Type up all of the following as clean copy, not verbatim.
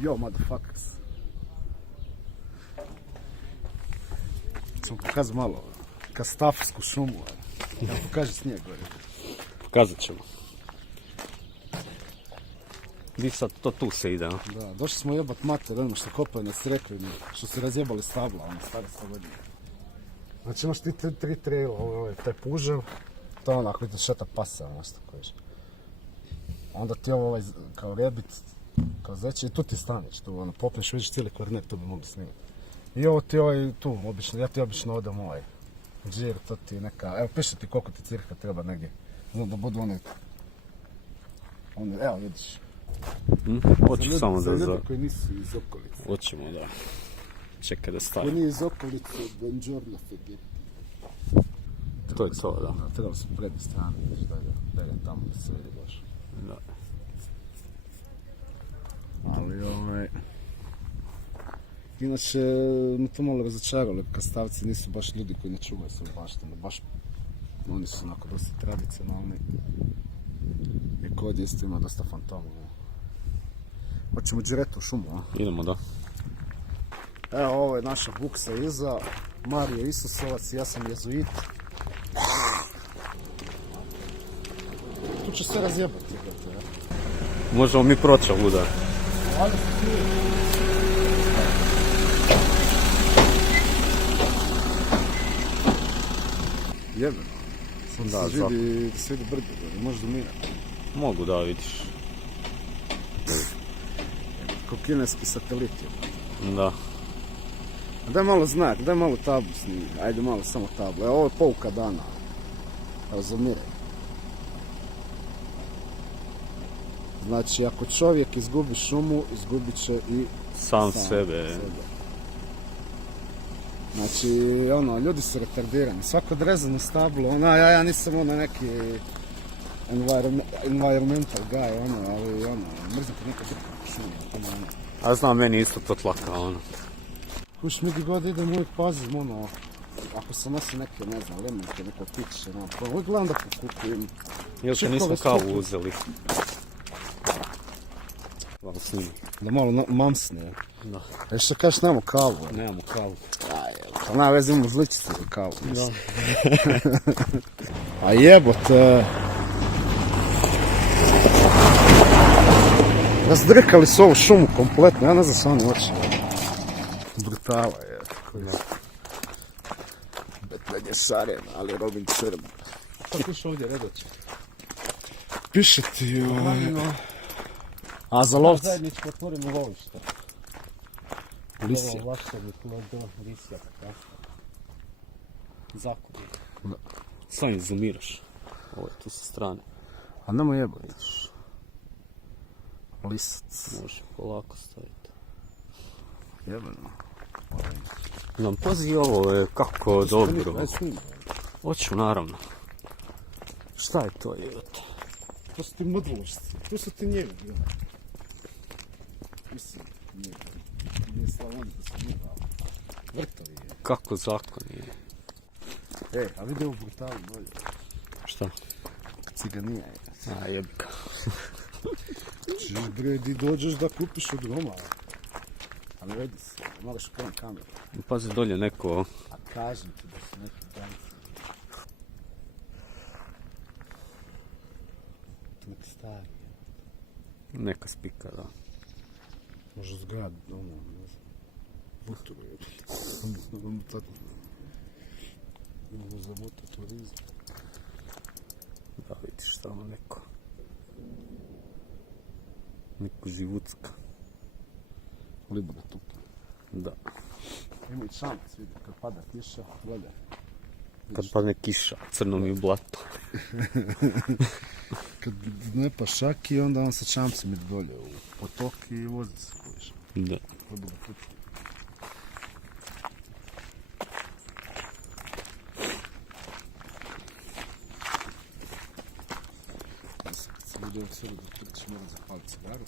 Yo, motherfuckers. Samo pokazati malo, Kastafarsku šumu. Ja pokaži snijeg gore. Pokazat ćemo. Vi sad to tu se ide, a? Da, došli smo jebat mater, onima što kopaju na Srekvini, što se razjebali stabla, ono, stari 100 godina. Znači imaš ti tri traila, ovo je taj pužev, to je onako vidiš šeta pasa, ono što kojiš. Onda ti ovo kao rebit, kao zeće i tu ti staneš, tu ono, popneš, vidiš cijeli kornet, tu bi mogli snimati. I ovo ti ovaj tu, obično, ja ti obično odem ovaj džir, to ti neka, evo piše ti koliko ti cirka treba negdje, da budu one, evo vidiš. Hoću samo da za ljudi koji nisu iz okolice. Hoćemo da. Čekaj da Koji stavim. nije iz okolice, buongiorno Fegeti. To je to, da. Trebalo se prednje strane, vidiš dalje tamo da se vidi baš. Da. Ali inače, me to malo razočaralo, Kastavci nisu baš ljudi koji ne čuvaju svoju baštinu, baš oni su onako dosta tradicionalni. I kod isto ima dosta fantoma. Hoćemo džiretu u šumu, a? Idemo, da. Evo, ovo je naša buksa iza, Mario Isusovac, ja sam jezuit. Tu će se razjebati, jebate, ja. Možemo mi proći ovuda. Ajde se smije. Jebeno. Da se vidi brdo, možeš zoomirati. Mogu, da, vidiš. Ko kineski satelit je. Da. Daj malo znak, daj malo tablu snimi. Ajde malo samo tablu. Evo, ovo je pouka dana. Razumiraj. Znači, ako čovjek izgubi šumu, izgubit će i Sam sebe. Znači, ono, ljudi su retardirani. Svako odrezano stablo, ono, ja nisam ono neki environmental guy, ono, ali ono, mrzim kad neka drka šumu, ono. A znam, meni isto to tlaka, ono. Kuš, mi gdje god idem, uvijek pazim, ono, ako se nosi neke, ne znam, lemenke, neka piće, ono, uvijek gledam da pokupujem. Jel te nismo kavu uzeli? Malo snimi. Da malo mamsne. Da. E što kažeš, nemamo kavu? Nemamo kavu. Pa na vezi imamo žličicu za kavu. Da. A jebote. Razdrkali su ovu šumu kompletno, ja ne znam što oni hoće. Brutala je. Batman je šaren, ali Robin crn. Šta piše ovdje, Redoće? Piše ti A za lovce? Zajedničko otvoreno lovište. Lisija. Ovo vlašćavnik, logo, lisija, tako. Zakup. Sam izumiraš. Ovo je tu sa strane. A nemoj jebati. Lisac. Može polako staviti. Jebeno. Nam pazi ovo je kako dobro. Aj snimi. Hoću, naravno. Šta je to, jebote? To su ti mudlošci. To su ti njevi. Mislim, nije Slavoni da su njevi. Vrtovi je. Kako zakon je? A vidi ovu brutalu bolje. Šta? Ciganija je. A jebika. Bre, di dođeš da kupiš od Roma. A ne vidi se, moraš ukrenuti kameru. Pazi dolje neko. A kažem ti da su neki ganci. Neki stari. Neka spika, da. Može zgrad, ono, ne znam. Buturu je. Imamo za mototurizam. Da vidiš tamo neko. Neko živucka. Libra tuka. Da. Ima i čamac, vidi, kad pada kiša, gledaj. Kad padne kiša, crno mi blato. Kad ne pa šaki, onda on sa čamcem ide dolje u potok i vozi se kojiš. Da. Libra tuka. Kad se bude od sebe da ćeš morat zapaliti cigaru.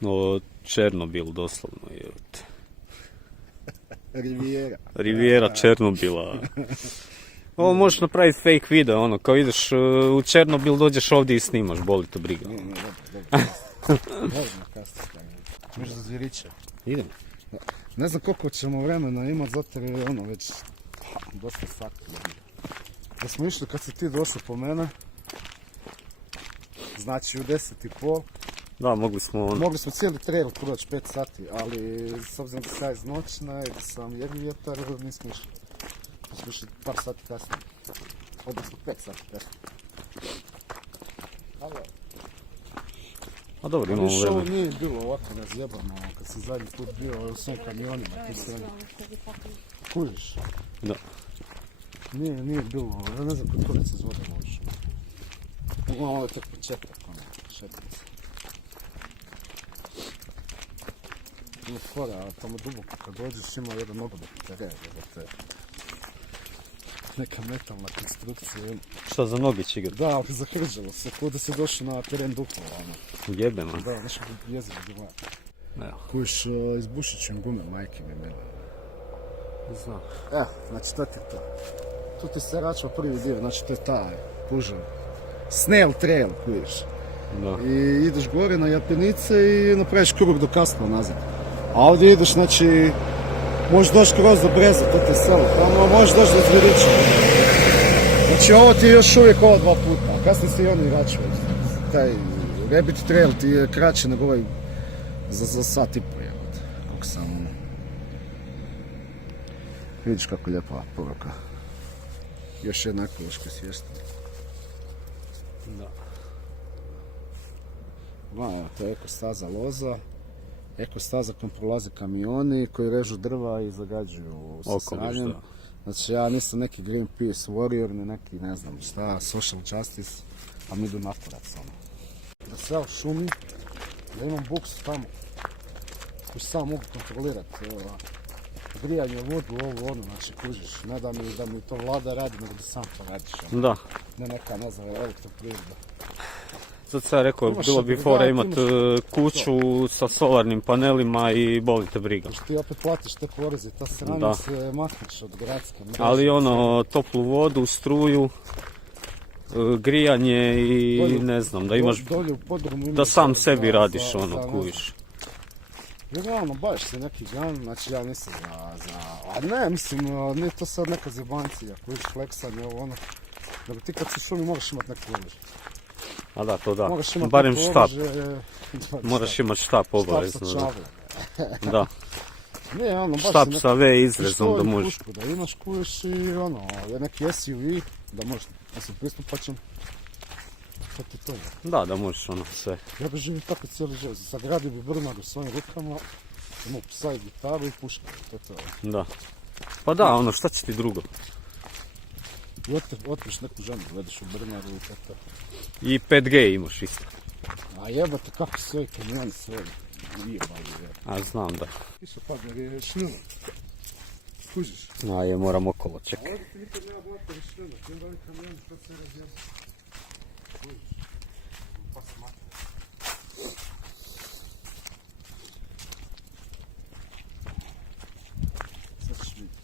No, Černobil doslovno je. Rivijera. Rivijera Černobila. Ovo možeš napraviti fake video, ono, kao ideš u Černobil, dođeš ovdje i snimaš, boli te briga. Ne, dobro. Možemo kasnije staviti. Možeš za zvjeriće. Idemo. Ne znam koliko ćemo vremena imati, zato jer je ono već dosta sati. Da smo išli kad si ti došao po mene, znači u 10:30. Da, mogli smo ono. Mogli smo cijeli trail proći 5 sati, ali s obzirom da sam iz noćna i da sam jedni vjetar, nismo išli. Smo išli par sati kasnije. Odnosno 5 sati kasnije. A dobro, imamo Više ovo vremena. nije bilo ovako razjebano, kad sam zadnji put bio u svim kamionima, tu sve. Kužiš? Da. Nije bilo, ja ne znam kod kurac iz vode možeš. Ovo je tek početak, ono, šetnice. Bilo fora, a tamo duboko kad dođeš ima jedan nogometni teren, te neka metalna konstrukcija. Šta za noge će igrati? Da, ali zahrđalo se, kao da si došao na teren duplo, ono. Jebemo. Da, nešto jezivo bilo. Evo. Kojiš izbušit ću im gume, majke mi mene. Znam. Evo, znači to ti je to. Tu ti se račva prvi dio, znači to je taj pužan. Snail trail, kojiš. Da. I ideš gore na Japenice i napraviš krug do Kastva nazad. A ovdje ideš, znači, možeš doći kroz do Breza, to ti je selo, tamo možeš doći do Zvjerića. Znači ovo ti je još uvijek ovo 2 puta, a kasnije se i oni račvaju. Taj Rabbit Trail ti je kraće nego ovaj za sat i po jebate, koliko sam ono. Vidiš kako lijepa poruka. Još jedna ekološka svijest. Da. Evo, to je ekostaza Loza. Ekostaza kojom prolaze kamioni koji režu drva i zagađuju sa Okoliš, sranjem. da. Znači ja nisam neki Greenpeace warrior, ni neki ne znam šta, social justice, a mi idu naporac ono. Da se ja u šumi, da imam buksu tamo, koji sam mogu kontrolirati. Grijanje, vodu, ovo ono, znači kužiš, ne da mi to vlada radi, nego da sam to radiš. Ono. Da. Ne neka, ne znam, elektroprivreda. Zato sam ja rekao, Imaš bilo bi agregat, fora imat kuću sa solarnim panelima i boli te briga. Znači ti opet platiš te poreze, ta sranja Da. se makneš od gradske mreže. Ali ono, toplu vodu, struju, grijanje i Dolje- ne znam, da imaš, dolje u podrumu imaš da sam za- sebi za- radiš za- ono, za- kuviš. Realno, baš se neki gan, znači ja nisam a ne, mislim, nije to sad neka zebancija, kojiš fleksanje, ovo ono. Nego ti kad si u šumi moraš imat neko oružje. A da, to da. Moraš imat Barem neko štap, oružje, moraš imat štap obavezno. Štap sa Da. čavlom. Da, Ne, ono, baš štap si sa V izrezom da pištolj, možeš. pušku da imaš, kuješ i ono, je neki SUV, da možeš, da si pristupačan. To ti to je. Da, da možeš ono sve. Ja bi živio tako cijeli život. Sagradio bi brnar u svojim rukama, imao psa i gitaru i pušku. To je to. Da. Pa da, ono, šta će ti drugo? I otriš neku ženu, gledaš u brnaru i to je to. I 5G imaš isto. A jebate kako su ovi kamioni sve ujebali. A znam da. Kiša padne jer je šnila. Kužiš. A je, moram okolo, čekaj. A ovdje ti nikad nema blata ni šnila. Ti onda ovi kamioni sad sve razjeli. Kužiš. Pa smatra. Sad ćeš vidjeti.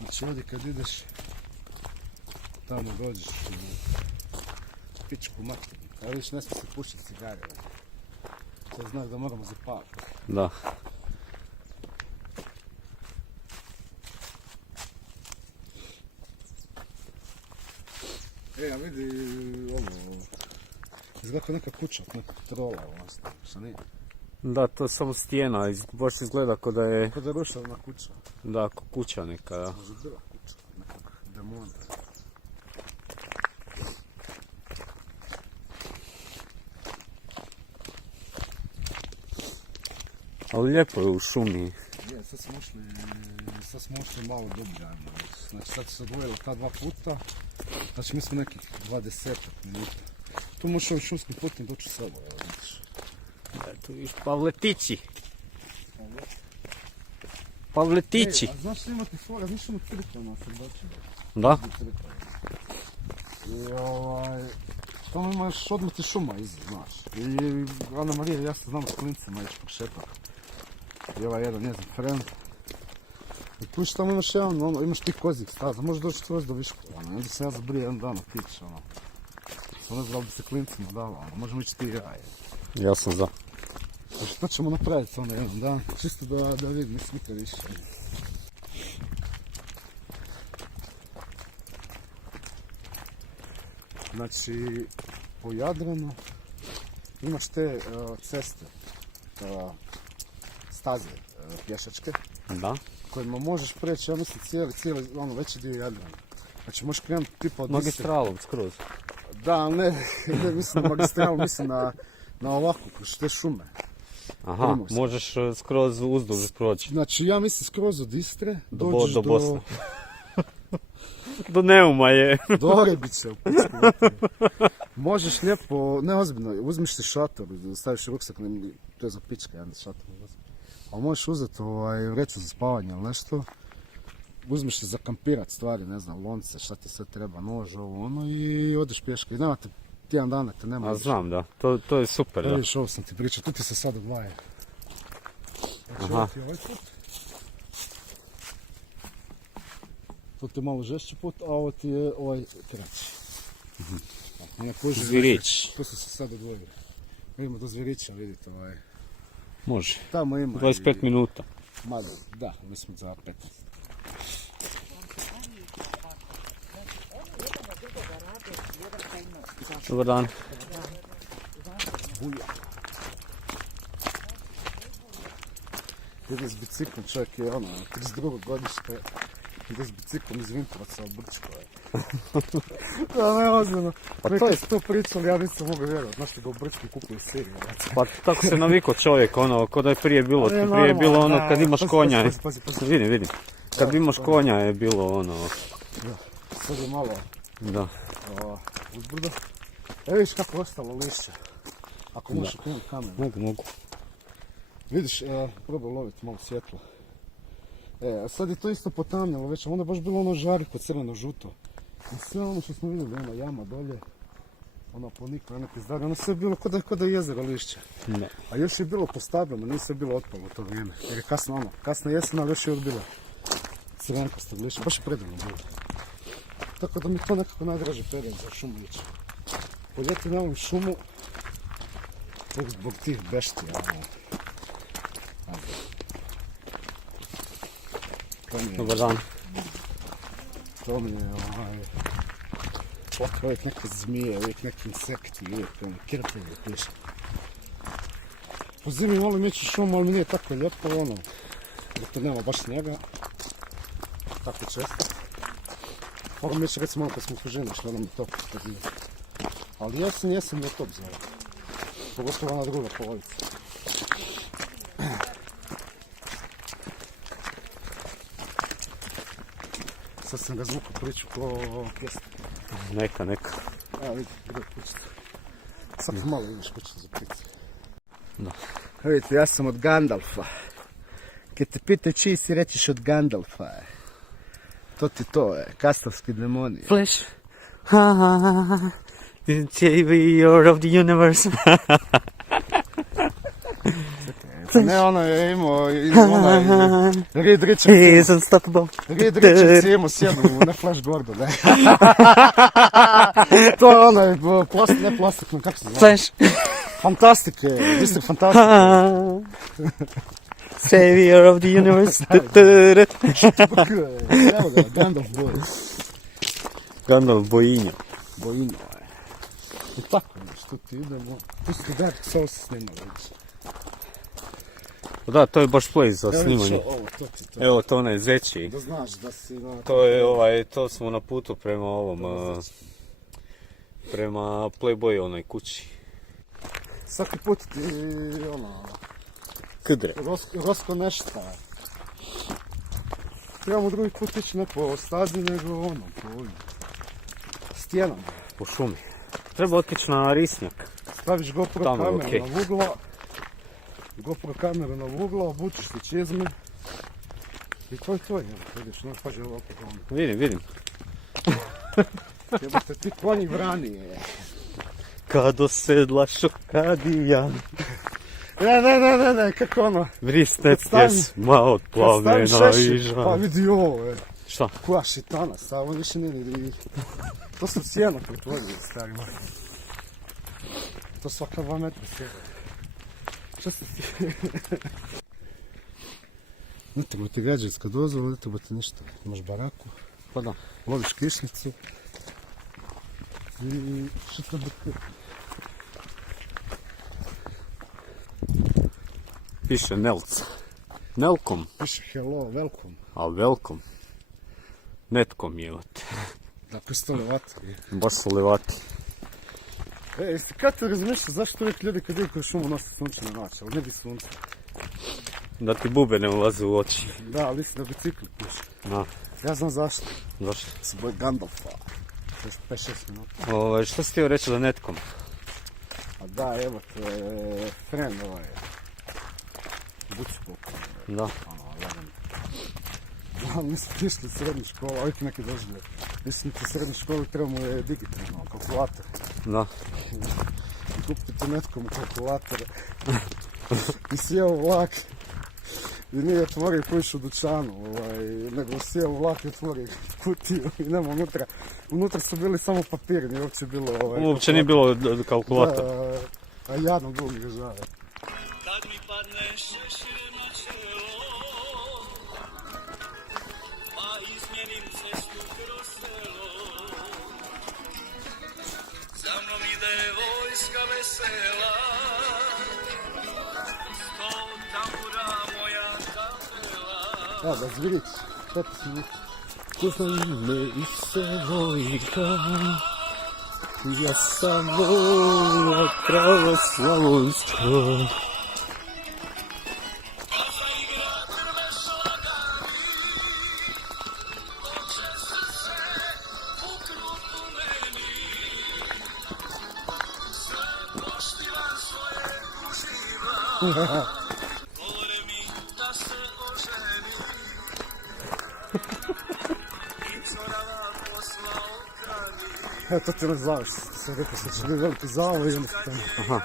Znači ovdje kad ideš, tamo dođeš u pičku materinu. A vidiš, ne smije se pušiti cigare. To je znak da moramo zapaliti. Da. A vidi ovo, izgleda kao neka kuća, neka trola, ono, što nije. Da, to je samo stijena, baš izgleda kao da je, Kao da je ruševna kuća, da, kao kuća neka, da. možda bila kuća, nekog demona. Ali lijepo je u šumi. Je, sad smo ušli malo dublje, ajmo reći. Znači sad se odvojilo ta 2 puta, znači mi smo nekih 20 minuta. Tu možeš ovim šumskim putem doći u selo, evo vidiš. Tu viš Pavletići. Pavletići. A znaš što imate fora, znaš ono crkva na Srbačima? Da? I tamo imaš odmeti šuma iza, znaš. I Ana Marija i ja se znamo s klincima ići po šepak. I ovaj jedan njezin friend. I kuš tamo imaš jedan, ono, imaš ti kozih staza, možeš doći skroz do Viškova, ono, onda se ja zabrio jedan dan otići, ono. Ono znam bi se klincima dala, ono, možemo ići ti i ja, Ja sam za. A što ćemo napraviti onda jedan dan, čisto da vidim, mislim nikad više. Znači, po Jadranu imaš te ceste, staze pješačke, Da? kojima možeš preći, ja mislim, cijeli ono, veći dio Jadrana. Znači, možeš krenuti tipa od Magistralom skroz. Da, ali ne mislim na magistralu, mislim na ovako, kroz te šume. Aha, Primorske. možeš skroz uzduž proći. Znači, ja mislim skroz od Istre, Do dođeš do Bosne. Do Neuma je. do Orebića u Pučku materiju. Možeš lijepo, ne ozbiljno, uzmiš si šator, staviš ruksak, to je za pička, jedan šator. Ali možeš uzeti vreću za spavanje ili nešto, uzmiš se zakampirat stvari, ne znam, lonce, šta ti sve treba, nož, ovo ono i odeš pješke. I nemate tijedan dana te nema. A više. znam, da. To je super, da. Vidiš, ovo sam ti pričao, tu ti se sad odvaja. Znači, Aha. ovo ti je ovaj put. To ti je malo žešći put, a ovo ti je ovaj kraći. Zvirić. Tu su se sad odvojili. Vidimo do Zvirića, vidite ovaj. Može. Tamo ima 25 minuta. Mada, da, mislim za 15. Dobar dan. Ide s biciklom, čovjek je ono, 32. godište, ide s biciklom iz Vinkovaca u Brčko. Da, ne, ozbiljno. Pa Pa to je- to pričali, ja nisam mogu vjerovati. Znaš što ga u Brčku kupuju siriju. Pa tako se navikao čovjek, ono, ko da je prije bilo. Prije je bilo ono kad imaš konja. Pazi. Vidim. Kad imaš konja je bilo ono, Sad je malo da. uzbrdo. Vidiš kako je ostalo lišće. Ako možeš okrenuti kameru. Mogu. Vidiš, probaj loviti malo svjetlo. A sad je to isto potamnjalo već, a onda je baš bilo ono žarko crveno-žuto. I sve ono što smo vidjeli, ona jama dolje, ona ponikla, neke zdari, ono sve je bilo ko da je jezero lišće. Ne. A još je bilo postavljeno, nije sve bilo otpalo u to vrijeme. Jer je kasna jesen, ali još je odbila crvenkastog lišća, baš je predivno bilo. Tako da mi to nekako najdraži period za šumu ići. Po ljeti ne volim šumu, zbog tih beštija, ono. Dobar dan. To mi je uvijek neke zmije, uvijek neki insekti, uvijek kirtelji piše. Po zimi volim ići u šumu, ali mi nije tako lijepo, ono, dok to nema baš snijega, tako često. Moram ići recimo ono kad smo u Fužini, što nam je top po zimi. Ali jesen je top za ovo, pogotovo ona druga polovica. Sad sam ga zvuku priču ko pjesnik. Neka. Evo vidi, gdje je kućica. Sad malo imaš kućicu za ptice. Da. Vidite, ja sam od Gandalfa. Kad te pitaju čiji si, rećiš od Gandalfa. To ti to je, kastovski demoni. Flash. Savior of the universe. Ne, ono je imao, onaj Reed Richards. He is unstoppable. Reed Richards je imao sjenu na Flash Gordu, ne? To je onaj, ne plastikno, kako se zove? Flash. Fantastike, Mr. Fantastike. Savior of the universe. Evo ga, Gandalf boy. Gandalf Bojinjo. Bojino je. I tako nešto, ti idemo. Tu su Dark Souls snimali već. Da, to je baš place za Evo snimanje. vidiš, ovo, to ti to. Evo to onaj zeći. Da znaš da si na... To je to smo na putu prema ovom, prema Playboy onoj kući. Svaki put ti, ono, Kdre. Rosko nešta. Trebamo drugi put ići ne po stazi, nego ono, po ovim stijenama. Po šumi. Treba otići na risnjak. Staviš GoPro Tamo, kameru okej. na vugla, GoPro kameru na vugla, obučiš ti čizme i to je to, vidiš, no, paži ovako ono. Vidim. Jebate ti konji vrani je. Kad osedla šokadija. Ne, kako ono? Vrisne Predstavi- pjesma od Stavi plamena šešir, i žara. pa vidi ovo, Šta? koja šitana, samo više ne vidi. To su cijeno pretvorili, starima. To svaka 2 metra sjeda. Šta se ti? Ne treba ti građanska dozvola, ne treba ti ništa. Imaš baraku, Pa da. loviš kišnicu i što treba ti? Piše Nelca. Nelkom, Piše hello, welcome. a welcome. Netkom je od. Da, pistole vatri. Baš su levati. Jeste kad te razmišljaš zašto uvijek ljudi kad idu kroz šumu nose sunčane naočale, ali ne bi sunce. Da ti bube ne ulaze u oči. Da, ali mislim da bicikl piše. Da, Ja znam zašto. zašto? Se boj Gandalfa. Još 5-6 minuta. Što si htio reći za Netkom? A da, evo te, friend ovaj. Bučko. Da. Ono, jedan. Da, mi smo išli u srednju školu, a uvijek neki doživljaj. Mislim, u srednju školu trebamo je digitalno, kalkulator. Da. Kupite netkom kalkulator. I sjeo u vlak. I nije otvorio kuć u dućanu, nego sjeo u vlak i otvorio kutiju i nema unutra. Unutra su bili samo papiri, nije uopće bilo Uopće nije bilo kalkulator. Da, a jadno drugi ga žave. Kad mi padne šešir na čelo, pa izmijenim cestu kroz selo, za mnom ide vojska vesela, sto tambura moja kapela. Da, da zvirić, 5 minuta. Poznaj me i se vojka, ja sam vola pravoslavonska. Govore mi da se oženi i corava posla okrani. To ti ne znaš, sam rekao što će biti veliki zavoj i jednostavno. Aha.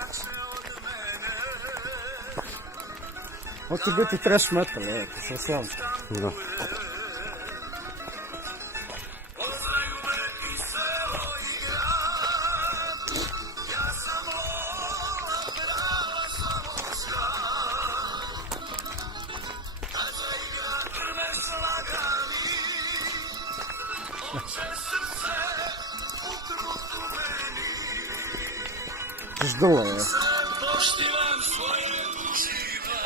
Ovo će biti trash metal, sam slavan. Da. Poznaju me i selo i grad, ja sam vola prava slavonska. Kad zaigra prve slagani, oče srce u krutu meni. Ždrlo je. Poštivam svoje uživa.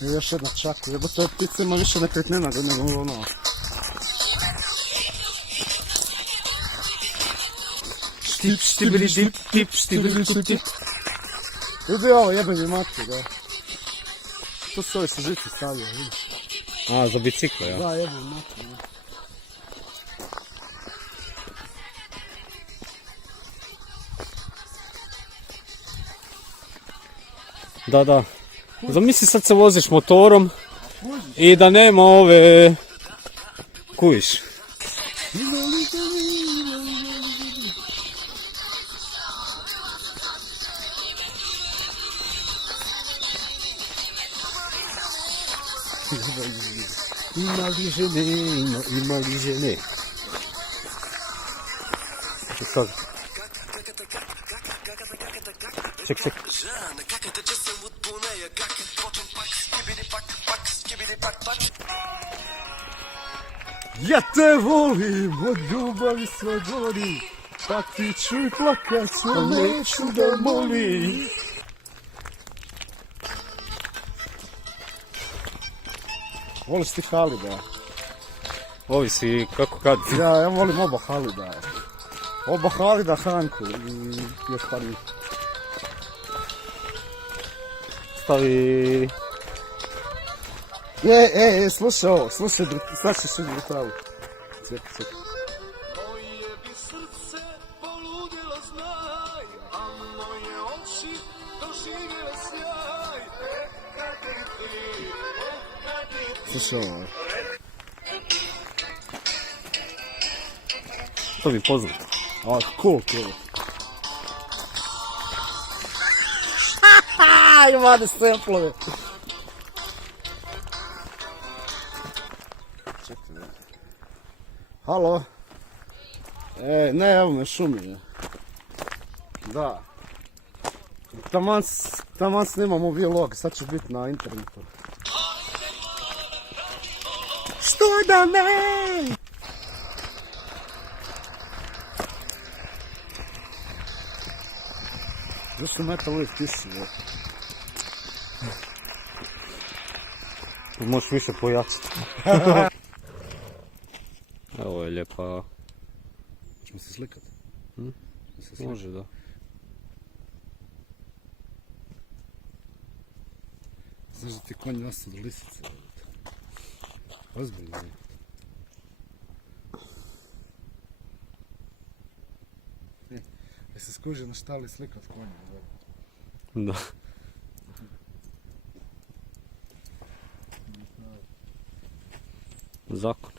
I još jedna čaku, jebote ove ptice ima više nekretnina nego ono. Štip, štibili, dip, tip, štibili, tip, tip. Vidi ovo jebeni mati, da. To se ovi sa žici stavljaju, vidiš. A, za bicikle, ja. Da, jebeni mati, da. Da, da. Zamisli sad se voziš motorom i da nema ove... Kujiš. Ima li žene, ima li žene. Sad. Ček, ček. Ja te volim, od ljubavi sve gori, pa ti čuj plakat, sve neću da molim. Voliš ti Halida? Ovisi kako kad. Ja volim oba Halida. Oba Halida, Hanku i još par njih. Stavi... Slušaj ovo, slušaj, sad ćeš u brutalu. Čekaj. Moje bi srce poludilo zna, noći doživio sjaj. Kad je ti, kad je ti. Slušaj ovo. To mi poznat. A, cool. Ima da stemplove. Čekaj, da. Halo? Ne, evo me šumi. Da. Taman snimamo vlog, sad će biti na internetu. Što da ne? Zašto metal uvijek tisi, bro? Možeš više pojačati. Evo je lijepa. Ćemo se slikat? Može, da. Znaš da ti konj nasa do lisice? Ozbiljno. Jesi skužio na štali slikat konja? Da. Zakon.